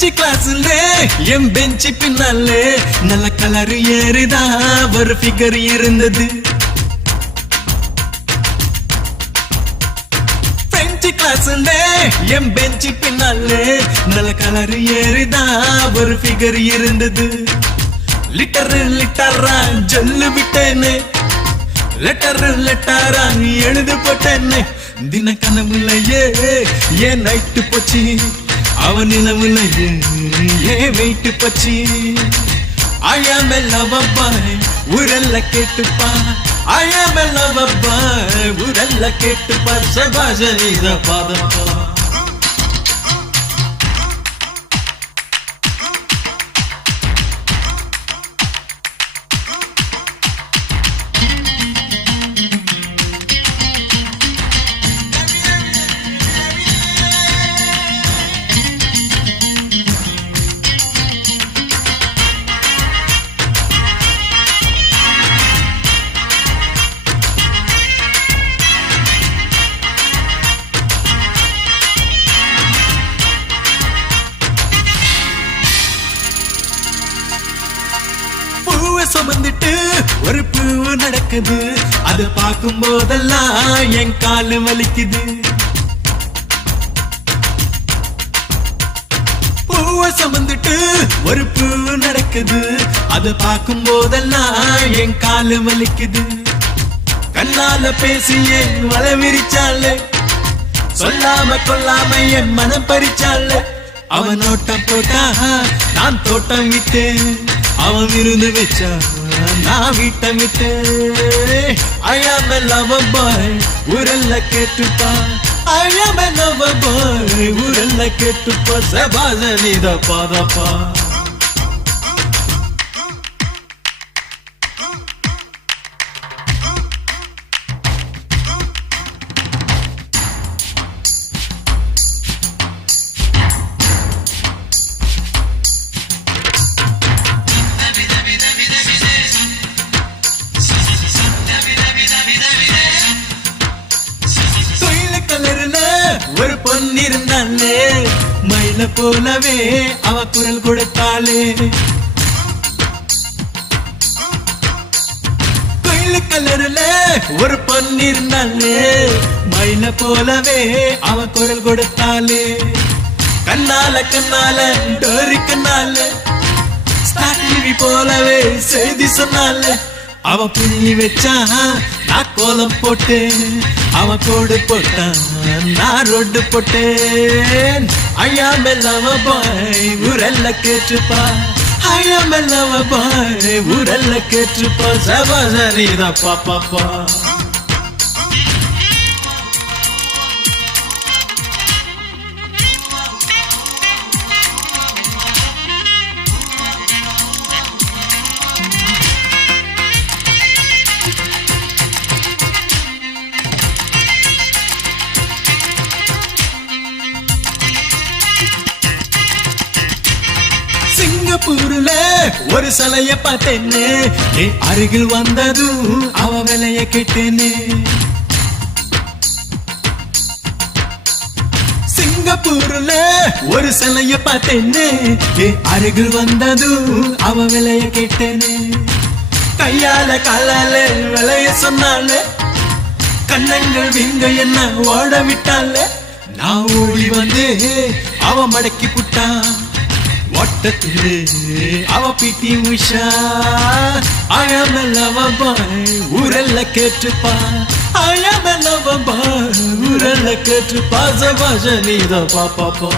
French கிளாஸ்ல என் பெஞ்சு பின்னாலே நல்ல கலர் ஏறுதா ஒரு ஃபிகர் இருந்தது. கிளாஸ்ல என் பெஞ்சு பின்னாலே நல்ல கலர் ஏறுதா ஒரு ஃபிகர் இருந்தது. லிட்டர் லிட்டரா ஜல்லு விட்டேனே. லெட்டர் லெட்டரா எழுது போட்டேனே. தின கனவுலையே ஏன் நைட்டு போச்சு? அவன் நிலவுலையே ஏன் வெயிட்டு போச்சு. அயமெல்லவப்பாய் ஊரெல்ல கேட்டுப்பா. அயமெல்லவப்பாய் ஊரெல்ல கேட்டுப்பா. சபாஷ நீத பாதப்பா நடக்குது. அது பார்க்கும் போதெல்லாம் என் காலு வலிக்குது. பூவை சமந்துட்டு ஒரு பூ நடக்குது. அது பார்க்கும் போதெல்லாம் என் காலு வலிக்குது. கண்ணால பேசி என் வலை விரிச்சாலே சொல்லாம கொல்லாம என் மனம் பறிச்சால அவன் ஓட்டம் போட்டா நான் தோட்டம் விட்டேன் அவன் விருந்து வச்சா நான் வீட்டம் விட்டேன் ஐயாம லவ பாய் ஊரெல்ல கேட்டுப்பா. ஐயாம லவ பாய் ஊரெல்ல கேட்டுப்பா. சபாத பாதப்பா. இருந்தாலே மயில போலவே அவ குரல் கொடுத்தாளே கொயில கலர்ல ஒரு பொண்ணு இருந்தாலே மயில போலவே அவ குரல் கொடுத்தாளே கண்ணால கண்ணால டோரி கண்ணால போலவே செய்தி சொன்னாலே. அவன் புள்ளி வச்சான் நான் கோலம் போட்டேன். அவன் கோடு போட்டான் நான் ரோடு போட்டேன். ஐயா மெல்லவ பாய் ஊரெல்ல கேட்டுப்பா. ஐயா மெல்லவ பாய் ஊரெல்ல கேட்டுப்பா. சபாசரிதா பாப்பாப்பா. சிங்கப்பூர்ல ஒரு சிலைய பார்த்தேன்னு என் அருகில் வந்ததும் அவ விலைய கேட்டேன்னு சிங்கப்பூர்ல ஒரு சிலைய பார்த்தேன்னு அருகில் வந்ததும் அவ விலைய கேட்டேன்னு கையால காலால விலைய சொன்னால. கண்ணங்கள் விங்க என்ன ஓட விட்டால. நான் ஓடி வந்து அவ மடக்கி புட்டான். ஓட்டத்திலே அவ பிடி உஷா. அழம லவ பாய் ஊரெல்ல கேட்டுப்பா. அழம லவ பாய் ஊரெல்ல கேட்டுப்பா. சபாஷ நீத பாப்பா